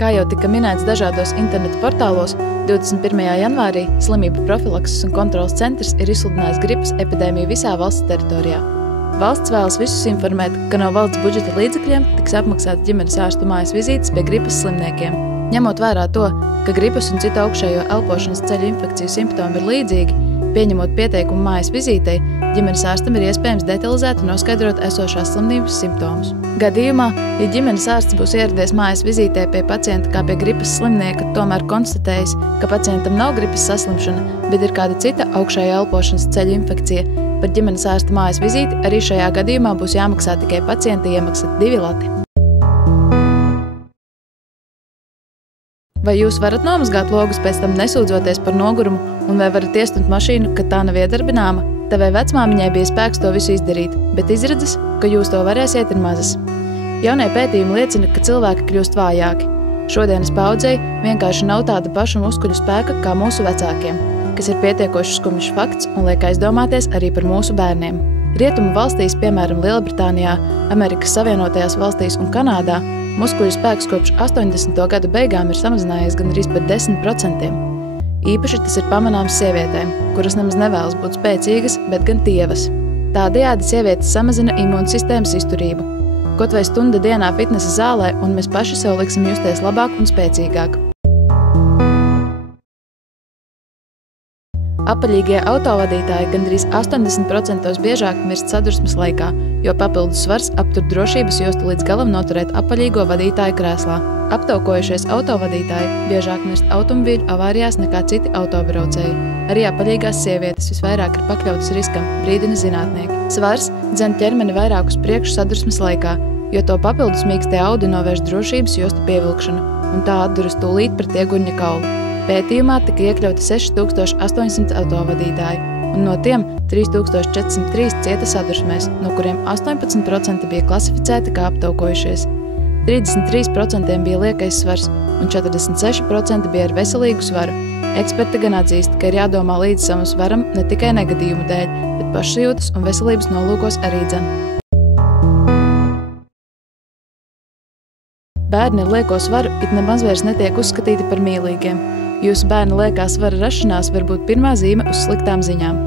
Kā jau tika minēts dažādos interneta portālos, 21. janvārī Slimību profilakses un kontroles centrs ir izsludinājis gripas epidēmiju visā valsts teritorijā. Valsts vēlas visus informēt, ka no valsts budžeta līdzekļiem tiks apmaksāts ģimenes ārstu mājas vizītes pie gripas slimniekiem. Ņemot vērā to, ka gripas un citu augšējo elpošanas ceļu infekciju simptomi ir līdzīgi, pieņemot pieteikumu mājas vizītei, ģimenes ārstam ir iespējams detalizēti noskaidrot esošās slimības simptomus. Gadījumā, ja ģimenes ārsts būs ieradies mājas vizītē pie pacienta kā pie gripas slimnieka, tomēr konstatējis, ka pacientam nav gripas saslimšana, bet ir kāda cita augšējā elpošanas ceļu infekcija, par ģimenes ārsta mājas vizīti arī šajā gadījumā būs jāmaksā tikai pacienta iemaksa 2 lati. Vai jūs varat nomazgāt logus pēc tam nesūdzoties par nogurumu, un vai varat iestumt mašīnu, kad tā nav iedarbināma? Tavai vecmāmiņai bija spēks to visu izdarīt, bet izredzes, ka jūs to varēsiet, ir mazas. Jaunie pētījumi liecina, ka cilvēki kļūst vājāki. Šodienas paudzei vienkārši nav tāda paša muskuļu spēka kā mūsu vecākiem, kas ir pietiekoši skumjš fakts un liek aizdomāties arī par mūsu bērniem. Rietumu valstīs, piemēram Lielbritānijā, Amerikas Savienotajās valstīs un Kanādā, muskuļu spēks kopš 80. gadu beigām ir samazinājies gandrīz par 10%. Īpaši tas ir pamanāms sievietēm, kuras nemaz nevēlas būt spēcīgas, bet gan tievas. Tādējādi sievietes samazina imūnsistēmas izturību. Kaut vai stunda dienā fitnesa zālē, un mēs paši sev liksim justies labāk un spēcīgāk. Apaļīgie autovadītāji gandrīz 80% biežāk mirst sadursmes laikā, jo papildus svars aptur drošības jostu līdz galam noturēt apaļīgo vadītāju krēslā. Aptaukojušies autovadītāji biežāk mirst automobīļu avārijās nekā citi autobraucēji. Arī apaļīgās sievietes visvairāk ir pakļautas riskam, brīdina zinātnieki. Svars dzen ķermeni vairāk uz priekšu sadursmes laikā, jo to papildus mīkstie audi novērš drošības jostu pievilkšanu, un tā atduras tūlīt pret ieguņa kaulu. Pētījumā tika iekļauti 6800 autovadītāji, un no tiem 3403 cieta sadursmēs, no kuriem 18% bija klasificēti kā aptaukojušies. 33% bija liekais svars, un 46% bija ar veselīgu svaru. Eksperti gan atzīst, ka ir jādomā līdz savam svaram ne tikai negadījumu dēļ, bet pašsajūtas un veselības nolūkos arī dzen. Bērni ar lieko svaru it nemaz vairs netiek uzskatīti par mīlīgiem. Jūsu bērna liekā svara rašanās var būt pirmā zīme uz sliktām ziņām.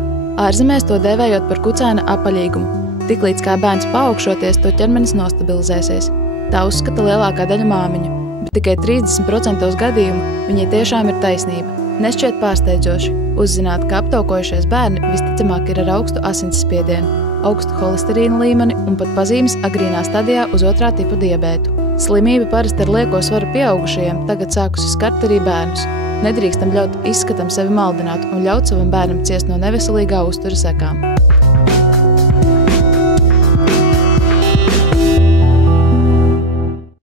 Ārzemēs to dēvējot par kucēna apaļīgumu. Tiklīdz kā bērns paaugšoties, to ķermenis nostabilizēsies. Tā uzskata lielākā daļa māmiņu, bet tikai 30% gadījumu viņai tiešām ir taisnība. Nešķiet pārsteidzoši uzzināt, ka aptaukojušies bērni visticamāk ir ar augstu asinsspiedienu, augstu holesterīna līmeni un pat pazīmes agrīnā stadijā uz 2. tipa diabētu. Slimība parasti ar lieko svaru pieaugušajiem tagad sākusi skart arī bērnus. Nedrīkstam ļaut izskatam sevi maldināt un ļaut savam bērnam ciest no neveselīgā uztura sekām.